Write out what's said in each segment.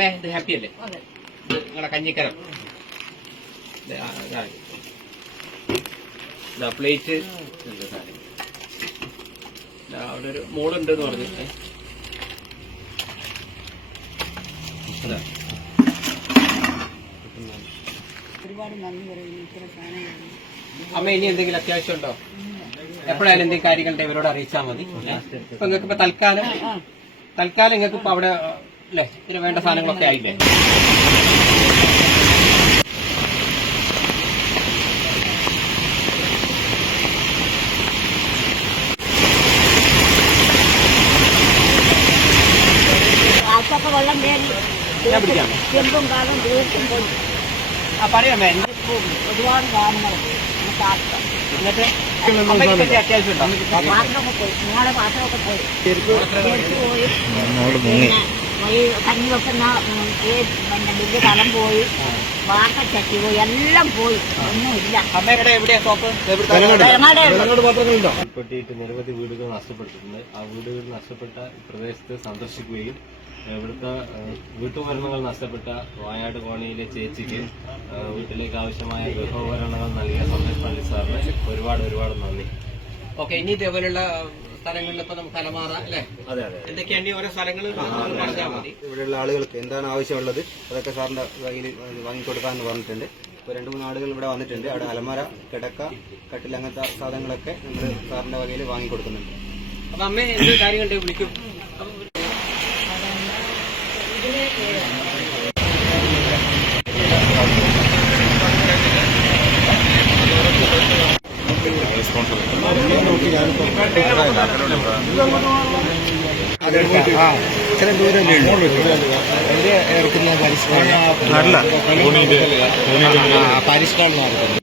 അമ്മേ ഇത് ഹാപ്പി അല്ലേ? നിങ്ങളെ കഞ്ഞിക്കരം പ്ലേറ്റ് അവിടെ ഒരു മോളുണ്ടെന്ന് പറഞ്ഞു. അമ്മ ഇനി എന്തെങ്കിലും അത്യാവശ്യം ഉണ്ടോ? എപ്പോഴായാലും എന്തെങ്കിലും കാര്യങ്ങളുടെ ഇവരോട് അറിയിച്ചാൽ മതി. ഇപ്പൊ നിങ്ങൾക്ക് ഇപ്പൊ തൽക്കാലം നിങ്ങൾക്ക് ഇപ്പൊ അവിടെ അല്ലേ ഇതിന് വേണ്ട സാധനങ്ങളൊക്കെ ആയില്ലേ? വെള്ളം ഞാൻ പിടിക്കാം. ചെമ്പും കാലം തീർക്കുമ്പോൾ പറയാമേ ഒരുപാട് വാഹനങ്ങളുണ്ട്. എന്നിട്ട് അത്യാവശ്യം ഉണ്ടോ? പാത്രമൊക്കെ പോയി, നിങ്ങളുടെ പാത്രമൊക്കെ പോയി കഞ്ഞി വെക്കുന്ന വലിയ കലം പോയി, വാട്ടച്ചട്ടി പോയി, എല്ലാം പോയി, ഒന്നുമില്ല. അമ്മയുടെ എവിടെയാ ഷോപ്പ്? ഉൾപ്പെട്ടിട്ട് നിരവധി വീടുകൾ നഷ്ടപ്പെട്ടിട്ടുണ്ട്. ആ വീടുകൾ നഷ്ടപ്പെട്ട പ്രദേശത്ത് സന്ദർശിക്കുകയും ഇവിടുത്തെ വീട്ടുപകരണങ്ങൾ നഷ്ടപ്പെട്ട വായാട് കോളനിയിലെ ചേച്ചിക്ക് വീട്ടിലേക്ക് ആവശ്യമായ ഗൃഹോപകരണങ്ങൾ നൽകിയ സന്ദേശ് പള്ളി സാറിന് ഒരുപാട് നന്ദി. ഓക്കെ, ഇനി ഇതേപോലെയുള്ള സ്ഥലങ്ങളിൽ ഇപ്പൊ നമുക്ക് അലമാറ അല്ലേ? അതെ. എന്തൊക്കെയാണ് ഓരോ സ്ഥലങ്ങളിൽ പറഞ്ഞാൽ മതി. ഇവിടെയുള്ള ആളുകൾക്ക് എന്താണ് ആവശ്യമുള്ളത് അതൊക്കെ സാറിന്റെ കയ്യിൽ വാങ്ങിക്കൊടുക്കാമെന്ന് പറഞ്ഞിട്ടുണ്ട്. ഇപ്പോൾ 2-3 ആളുകൾ ഇവിടെ വന്നിട്ടുണ്ട്. അവിടെ അലമാര, കിടക്ക, കട്ടിൽ അങ്ങനത്തെ സാധനങ്ങളൊക്കെ നമ്മൾ സാറിന്റെ വകയിൽ വാങ്ങിക്കൊടുക്കുന്നുണ്ട്. അപ്പൊ അമ്മ എന്ത് കാര്യങ്ങളുടെ വിളിക്കും? ഇത്രയും ദൂരമല്ലേ ഇറക്കുന്ന പരിഷ്കാരം വലിയ നാശനഷ്ടം ഉണ്ടായതാണ്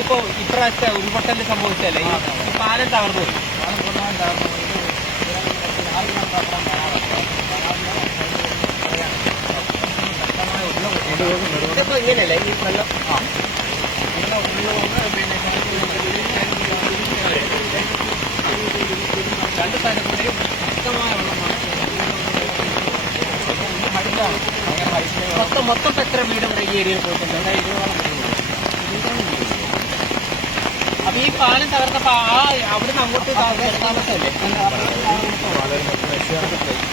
ഇപ്പോ ഇപ്രാവശ്യത്തെ ഉരുൾപൊട്ടല് സംഭവിച്ചല്ലേ, ഈ പാലം തകർന്നു. ഇതിപ്പോ ഇങ്ങനെയല്ലേ ഈ വെള്ളം? രണ്ട് സ്ഥലങ്ങളുടെയും ശക്തമായ വെള്ളമാണ്. മൊത്തം എത്ര വീട് ഇവിടെ ഈ ഏരിയയിൽ പോയിട്ടുണ്ട്? അപ്പൊ ഈ പാലം തകർന്നപ്പോ അവിടുന്ന് അങ്ങോട്ട് താമസമല്ലേ?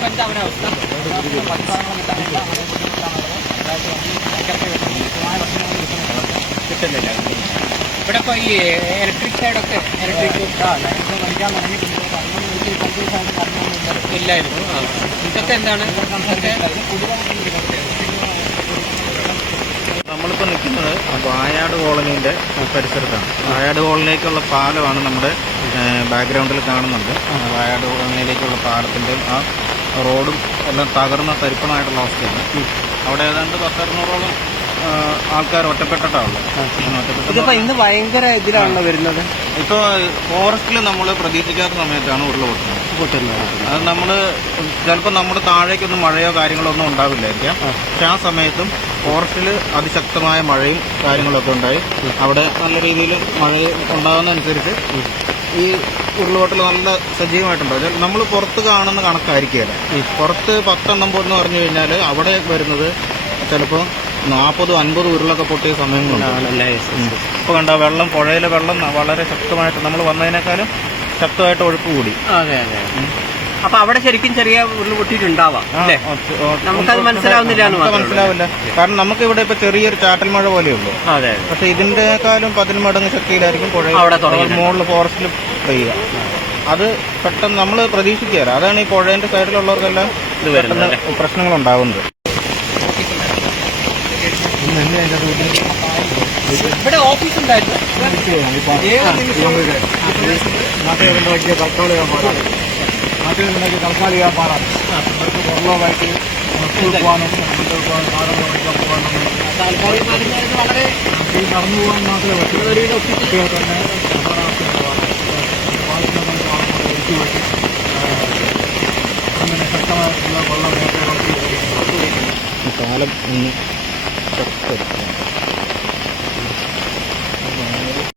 എന്താ അവരുടെ അവസ്ഥ? കിട്ടുന്നില്ല. ഇവിടെ ഇപ്പൊ ഈ ഇലക്ട്രിക് സൈഡൊക്കെ ഇല്ലായിരുന്നു. ഇതൊക്കെ എന്താണ്? നമ്മളിപ്പോൾ നിൽക്കുന്നത് വായാട് കോളനീൻ്റെ പരിസരത്താണ്. വായാട് കോളനിയിലേക്കുള്ള പാലമാണ് നമ്മുടെ ബാക്ക്ഗ്രൗണ്ടിൽ കാണുന്നുണ്ട്. വായാട് കോളനിയിലേക്കുള്ള പാലത്തിൻ്റെ ആ റോഡും എല്ലാം തകർന്ന തരിപ്പണമായിട്ടുള്ള അവസ്ഥയാണ്. അവിടെ ഏതാണ്ട് 10-600ഓളം ആൾക്കാർ ഒറ്റപ്പെട്ടിട്ടാണുള്ളത്. ഇതിപ്പോ ഇന്ന് ഭയങ്കര ഇതിലാണല്ലോ വരുന്നത്. ഇപ്പോൾ ഫോറസ്റ്റിൽ നമ്മൾ പ്രതീക്ഷിക്കാത്ത സമയത്താണ് ഉരുൾപൊട്ടുന്നത്. അത് നമ്മൾ ചിലപ്പോൾ നമ്മുടെ താഴേക്കൊന്നും മഴയോ കാര്യങ്ങളോ ഒന്നും ഉണ്ടാവില്ലായിരിക്കാം. പക്ഷെ ആ സമയത്തും ഫോറസ്റ്റിൽ അതിശക്തമായ മഴയും കാര്യങ്ങളൊക്കെ ഉണ്ടായി. അവിടെ നല്ല രീതിയിൽ മഴ ഉണ്ടാകുന്നതനുസരിച്ച് ഈ ഉരുൾപൊട്ടൽ നല്ല സജീവമായിട്ടുണ്ടാവും. നമ്മൾ പുറത്ത് കാണുന്ന കണക്കായിരിക്കുകയല്ല. പുറത്ത് 10 എണ്ണം എന്ന് പറഞ്ഞു കഴിഞ്ഞാൽ അവിടെ വരുന്നത് ചിലപ്പോൾ 40-50 ഉരുളൊക്കെ പൊട്ടിയ സമയങ്ങളുണ്ട്. ഇപ്പോൾ കണ്ട വെള്ളം, പുഴയിലെ വെള്ളം വളരെ ശക്തമായിട്ട് നമ്മൾ വന്നതിനേക്കാളും ശക്തമായിട്ട് ഒഴുക്ക് കൂടി. അതെ. അപ്പൊ അവിടെ ശരിക്കും ചെറിയ ഉരുൾ പൊട്ടിയിട്ടുണ്ടാവാം. നമുക്കത് മനസ്സിലാവില്ല. കാരണം നമുക്ക് ഇവിടെ ഇപ്പൊ ചെറിയൊരു ചാറ്റൽ മഴ പോലെയുള്ളൂ. അതെ. പക്ഷെ ഇതിന്റെക്കാളും 10 മടങ്ങ് ശക്തിയിലായിരിക്കും പുഴ മുകളിൽ ഫോറസ്റ്റിൽ പെയ്യുക. അത് പെട്ടെന്ന് നമ്മൾ പ്രതീക്ഷിക്കാറ്. അതാണ് ഈ പുഴേന്റെ സൈഡിലുള്ളവർക്കെല്ലാം ഇത് വരുന്നത് പ്രശ്നങ്ങൾ ഉണ്ടാകുന്നത്. ഇവിടെ ഓഫീസ് ഉണ്ടായിരുന്നു നാട്ടുകാരുണ്ടാക്കിയ തൽക്കാലിക പാടാണ്. നാട്ടുകാരുണ്ടാക്കിയ താൽക്കാലിക പാടാണ്. അവർക്ക് വെള്ളമായിട്ട് സ്കൂളിൽ പോകാനും സാധനങ്ങൾ മേടിക്കാൻ പോകാനും വളരെ ഈ നടന്നു പോകാൻ മാത്രമേ പറ്റൂ. കുട്ടികൾ തന്നെ അങ്ങനെ ശക്തമായിട്ടുള്ള വെള്ളം നേരത്തെ കാലം ഒന്ന്